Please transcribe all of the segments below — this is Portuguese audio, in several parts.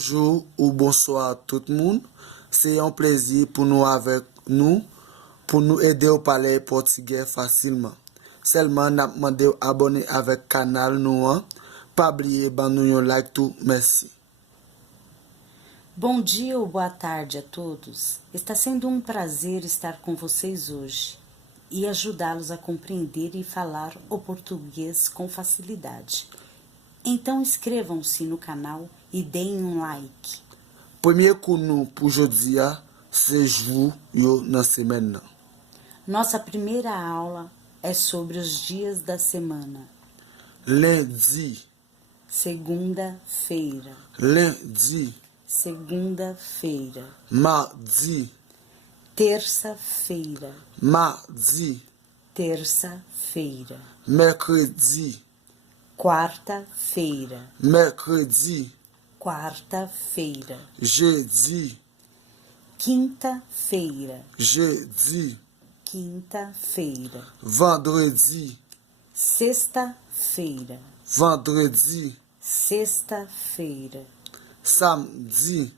Bonjour ou bonsoir tout le monde. C'est un plaisir pour nous avec nous, pour nous aider à parler portugais facilement. Seulement, n'a demandé abonner avec canal nous, pas oublier de nous un like tout, merci. Bom dia ou boa tarde a todos. Está sendo um prazer estar com vocês hoje e ajudá-los a compreender e falar o português com facilidade. Então inscrevam-se no canal e deem um like. Premier coup nous pour aujourd'hui, c'est jour yo na semaine. Nossa primeira aula é sobre os dias da semana. Lundi, Segunda-feira, lundi, segunda-feira, mardi, terça-feira, mardi, terça-feira, mercredi, quarta-feira, mercredi, quarta-feira, jeudi, quinta-feira, jeudi, quinta-feira, vendredi, sexta-feira, vendredi, sexta-feira, samedi,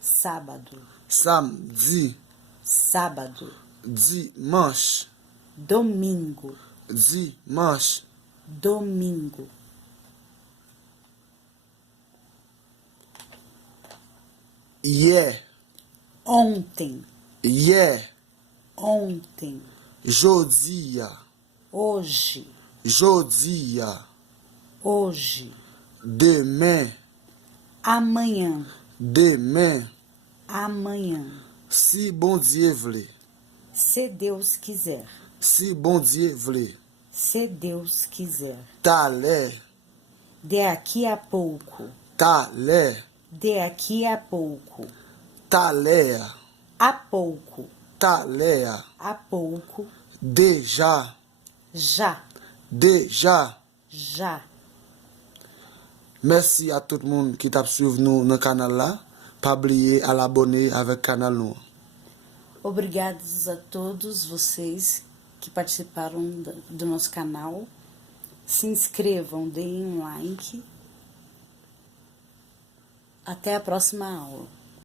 sábado, samedi, sábado, dimanche, domingo, dimanche, domingo. hier, Ontem, hier, ontem, jeudi, hoje, jeudi, hoje, demain, amanhã, demain, amanhã, si bon Dieu vle, se Deus quiser, si bon Dieu vle, se Deus quiser. talher, Daqui a pouco, talher, daqui a pouco, talher, a pouco, talher, a pouco, déjà, já, déjà. já. Merci à tout le monde qui t'a suivi nous dans le canal là. Pas oublier à l'abonner avec le canal nous. Obrigados a todos vocês que participaram do nosso canal. Se inscrevam, deem um like. Até a próxima aula.